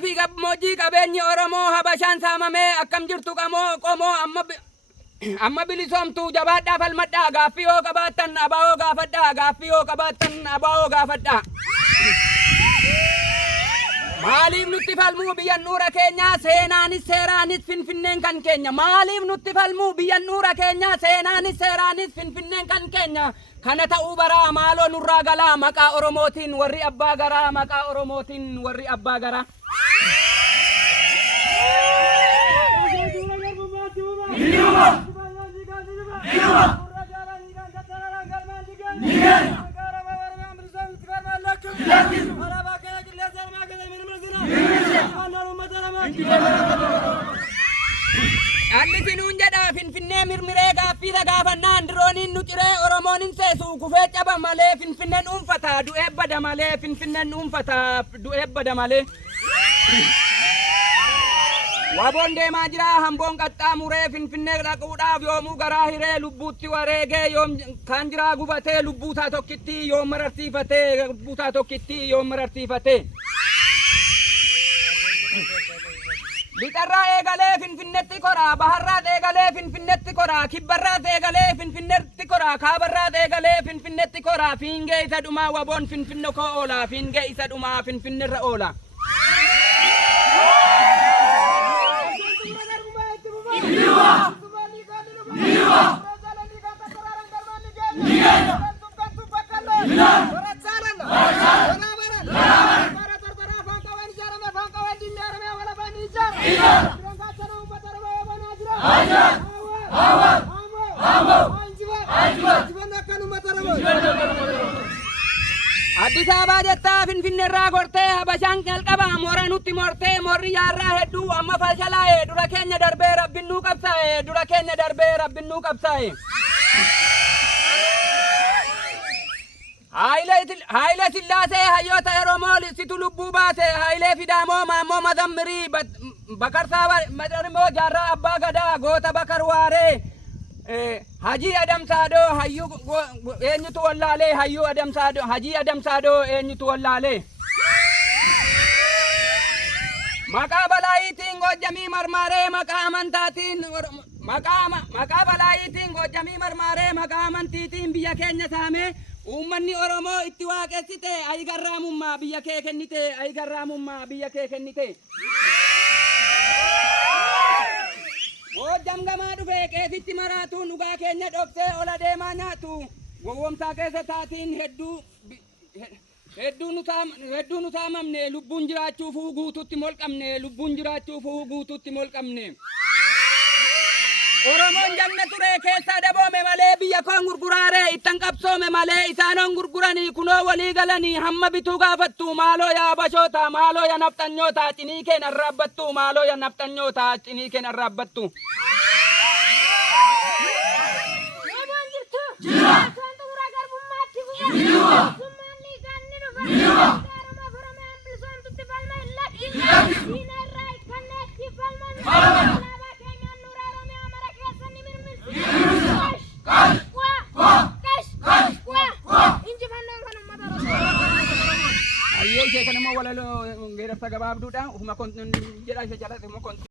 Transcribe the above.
Fi gammoojjii qabeenyi Oromoo Habashaan saamamee akkam jirtu qomoo amma bilisoomtuu jabaadhaa falmadhaa gaaffii yoo qabaattan abaa'oo gaafadhaa gaaffii yoo qabaattan abaa'oo gaafadhaa. Maaliif nutti falmuu biyyan nuura keenyaa seenaanis seeraanis finfinneen kan keenya maaliif nutti falmuu biyyan nuura keenyaa seenaanis seeraanis finfinneen kan keenya kana ta'uu baraa maaloo nurraa galaa maqaa Oromootiin warri abbaa garaa maqaa Oromootiin warri abbaa garaa. Allisinuun jedhaa finfinnee mirmiree gaaffii gaafannaan dirooniin nu ciree Oromoon hin seesu kufee caba malee finfinneen dhuunfataa du'ee bada malee finfinneen dhuunfataa du'ee bada malee. Waboon deemaa jira hamboon qaxxaamuree finfinnee dhaquudhaaf yoomuu garaa hiree lubbuutti wareegee yoom kan jira gubatee lubbuutaa tokkitti yoom mararsiifatee lubbuutaa tokkitti yoom mararsiifatee. Lixarraa eegalee finfinnetti koraa baharraa eegalee finfinnetti koraa kibbarraa eegalee finfinnetti koraa kaabarraa eegalee finfinnetti koraa fiingee isa dhumaa waboon finfinne koo oola fiingee isa dhumaa finfinnerra oola. Addis Ababaa jettaa finfinneerraa gortee Habashaan qalqabaa moora nutti mortee morri yaarraa hedduu amma falshalaa'e dura keenya darbee rabbiin nuu qabsaa'e dura keenya darbee rabbiin nuu qabsaa'e. Haile Sillaasee hayyoota Oromoo situ lubbuu baase Haile Fidaamoo Maammoo Mazammirii Bakarsaa Madarimoo Jaarraa Abbaa Gadaa Goota Bakar Waaree Hajii Adamsaadoo hayyuu eenyutu wallaalee hayyuu Adamsaadoo Hajii Adamsaadoo eenyutu wallaalee. Maqaa balaayitiin Goojjamii marmaaree maqaa amantaatiin maqaa balaayitiin Goojjamii marmaaree maqaa amantiitiin biyya keenya saamee uummanni Oromoo itti waaqessite ayi garraamummaa biyya kee kennite ayi garraamummaa biyya kee kennite. Goojjam gamaa dhufe qeesitti maraatuun dhugaa keenya dhoksee ola deemaa nyaatu gowwomsaa keessa taatiin hedduu nu saamamne lubbuun jiraachuufuu guututti molqamne lubbuun jiraachuufuu guututti molqamne. Oromoon janna ture keessa daboome malee biyya koon gurguraare ittan qabsoome malee isaanoon gurguranii kunoo walii galanii hamma bituu gaafattu maaloo yaa bashoota maaloo yaa nafxanyoota cinii keen arraabbattu maaloo yaa nafxanyoota cinii keen arraabbattu. Ayyee kana immoo walaloo geerarsa gabaabduudha ufuma jedhaa isa jalatti immoo